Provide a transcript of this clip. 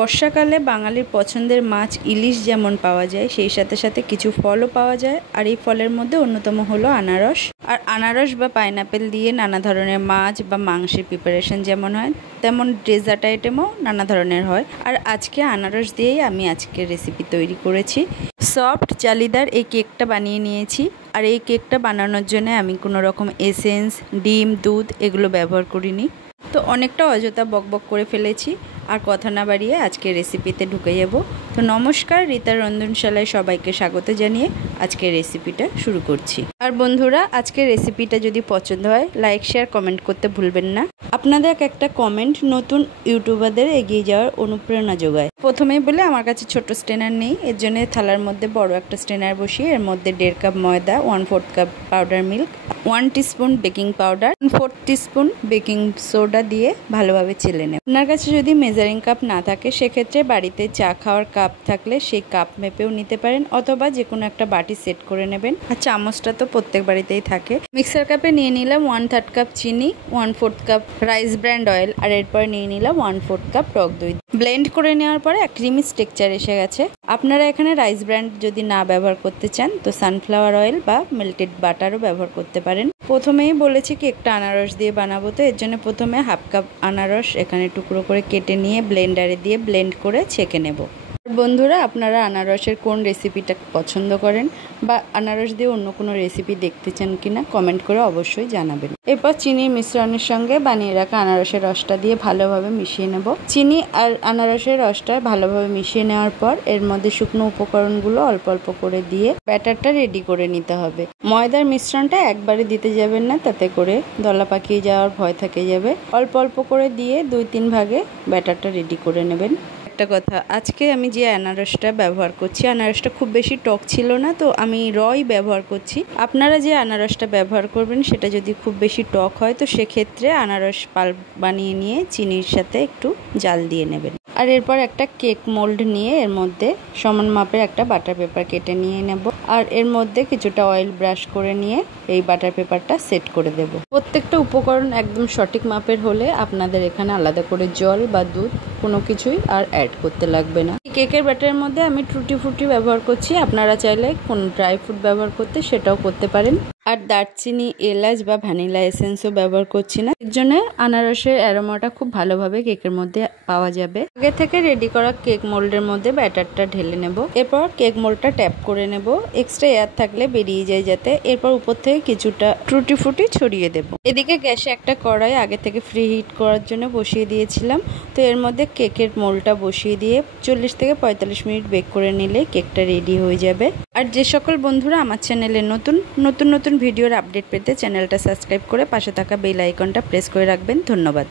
বর্ষাকালে বাঙালির পছন্দের মাছ ইলিশ যেমন পাওয়া যায়, সেই সাথে সাথে কিছু ফলও পাওয়া যায়। আর এই ফলের মধ্যে অন্যতম হলো আনারস। আর আনারস বা পাইনাপেল দিয়ে নানা ধরনের মাছ বা মাংসের প্রিপারেশন যেমন হয়, তেমন ডেজার্ট আইটেমও নানা ধরনের হয়। আর আজকে আনারস দিয়েই আমি আজকের রেসিপি তৈরি করেছি। সফট জালিদার এই কেকটা বানিয়ে নিয়েছি। আর এই কেকটা বানানোর জন্য আমি কোনো রকম এসেন্স, ডিম, দুধ এগুলো ব্যবহার করিনি। তো অনেকটা অযথা বকবক করে ফেলেছি। আর কথা না বাড়িয়ে আজকের রেসিপিতে ঢুকে যাব। তো নমস্কার, রীতার রন্ধনশালায় সবাইকে স্বাগত জানিয়ে আজকের রেসিপিটা শুরু করছি। আর বন্ধুরা, আজকের রেসিপিটা যদি পছন্দ হয় লাইক, শেয়ার, কমেন্ট করতে ভুলবেন না। আপনাদের একটা কমেন্ট নতুন ইউটিউবারদের এগিয়ে যাওয়ার অনুপ্রেরণা যোগায়। প্রথমেই বলে আমার কাছে ছোট স্ট্রেনার নেই, এর জন্য থালার মধ্যে বড় একটা স্ট্রেনার বসিয়ে এর মধ্যে 1.5 কাপ ময়দা, 1/4 cup powder milk, 1 teaspoon baking powder, 1/4 teaspoon baking soda দিয়ে ভালোভাবে চেলে নেব। আপনার কাছে যদি মেজারিং কাপ না থাকে, সেক্ষেত্রে বাড়িতে চা খাওয়ার কাপ থাকলে সেই কাপ মেপেও নিতে পারেন, অথবা যে কোনো একটা বাটি সেট করে নেবেন। আর চামচটা তো প্রত্যেক বাড়িতেই থাকে। মিক্সার কাপে নিয়ে নিলাম 1/3 কাপ চিনি, 1/4 কাপ রাইস ব্র্যান্ড অয়েল, আর এরপর নিয়ে নিলাম 1/4 কাপ টক দই। ব্লেন্ড করে নেওয়ার পরে এক ক্রিমি টেক্সচার এসে গেছে। আপনারা এখানে রাইস ব্র্যান্ড যদি না ব্যবহার করতে চান, তো সানফ্লাওয়ার অয়েল বা মেল্টেড বাটারও ব্যবহার করতে পারেন। প্রথমেই বলেছি কি একটা আনারস দিয়ে বানাবো, তো এর জন্য প্রথমে 1/2 কাপ আনারস এখানে টুকরো করে কেটে নিয়ে ব্লেন্ডারে দিয়ে ব্লেন্ড করে ছেঁকে নেব। বন্ধুরা, আপনারা আনারসের কোন রেসিপিটা পছন্দ করেন বা আনারস দিয়ে অন্য কোনো রেসিপি দেখতে চান কিনা কমেন্ট করে অবশ্যই জানাবেন। এরপর চিনির মিশ্রণের সঙ্গে বানিয়ে রাখা আনারসের রসটা দিয়ে ভালোভাবে মিশিয়ে নেব। চিনি আর আনারসের রসটা ভালোভাবে মিশিয়ে নেওয়ার পর এর মধ্যে শুকনো উপকরণগুলো অল্প অল্প করে দিয়ে ব্যাটারটা রেডি করে নিতে হবে। ময়দার মিশ্রণটা একবারে দিতে যাবেন না, তাতে করে দলা পাকিয়ে যাওয়ার ভয় থেকে যাবে। অল্প অল্প করে দিয়ে 2-3 ভাগে ব্যাটারটা রেডি করে নেবেন। একটা কথা, আজকে আমি যে আনারসটা ব্যবহার করছি, আনারসটা খুব বেশি টক ছিল না, তো আমি রই ব্যবহার করছি। আপনারা যে আনারসটা ব্যবহার করবেন সেটা যদি খুব বেশি টক হয়, তো সেক্ষেত্রে আনারস পাল্প বানিয়ে নিয়ে চিনির সাথে একটু জাল দিয়ে নেবেন। আর এরপর একটা কেক মোল্ড নিয়ে এর মধ্যে সমান মাপের একটা বাটার পেপার কেটে নিয়ে নেব। আর এর মধ্যে কিছুটা অয়েল ব্রাশ করে নিয়ে এই বাটার পেপারটা সেট করে দেব। প্রত্যেকটা উপকরণ একদম সঠিক মাপের হলে আপনাদের এখানে আলাদা করে জল বা দুধ কোনো কিছুই আর অ্যাড করতে লাগবে না। কেকের ব্যাটারের মধ্যে আমি টুটি ফ্রুটি ব্যবহার করছি, আপনারা চাইলে কোনো ড্রাই ফ্রুট ব্যবহার করতে সেটাও করতে পারেন। আর দারচিনি, এলাচ বা ভ্যানিলা এসেন্সও ব্যবহার করছি না, এর জন্য আনারসের অ্যারোমাটা খুব ভালোভাবে কেকের মধ্যে পাওয়া যাবে। আগে থেকে রেডি করা কেক মোল্ডের মধ্যে ব্যাটারটা ঢেলে নেব। এরপর কেক মোল্ডটা ট্যাপ করে নেব, এক্সট্রা এয়ার থাকলে বেরিয়ে যায় যাতে। এরপর উপর থেকে কিছুটা টুটি ফ্রুটি ছড়িয়ে দেব। এদিকে গ্যাসে একটা কড়াই আগে থেকে ফ্রি হিট করার জন্য বসিয়ে দিয়েছিলাম। তো এর মধ্যে কেকের মোল্ডটা বসিয়ে দিয়ে 40 থেকে 45 মিনিট বেক করে নিলে কেকটা রেডি হয়ে যাবে। আর যে সকল বন্ধুরা আমার চ্যানেলে নতুন নতুন ভিডিওর আপডেট পেতে চ্যানেলটা সাবস্ক্রাইব করে পাশে থাকা বেল আইকনটা প্রেস করে রাখবেন। ধন্যবাদ।